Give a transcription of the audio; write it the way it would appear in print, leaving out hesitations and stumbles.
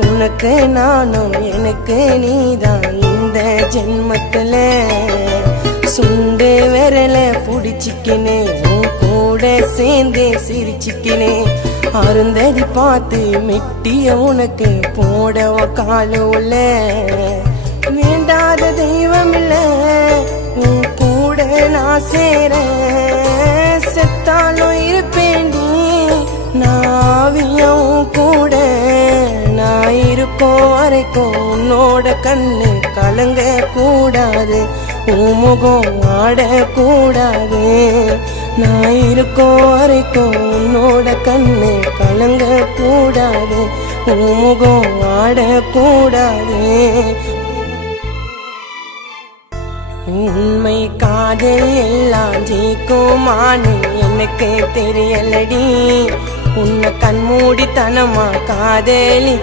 உனக்கு நானும் எனக்கு நீதான் இந்த ஜென்மத்துல. சுண்டு விரல புடிச்சிக்கினே உன் கூட சேர்ந்தே சிரிச்சிக்கினே. அருந்ததி பார்த்து மெட்டிய உனக்கு போடவ காலுல. வேண்டாத தெய்வம் இல்ல உன் கூட நான் சேர. செத்தாலும் இருப்பேண்டி நாவியும் கூட. நான் இருக்கோம் வரைக்கும் உன்னோட கண்ணு கலங்க கூடாது, உன் முகம் ஆடக்கூடாது. நான் இருக்கோம் வரைக்கும் உன்னோட கண்ணு கலங்க கூடாது, உன் முகம் ஆடக்கூடாது. உண்மை காதல் எல்லாம் ஜெயிக்குமான்னு எனக்கு தெரியலடி. உன்னை கண்மூடித்தனமா காதலி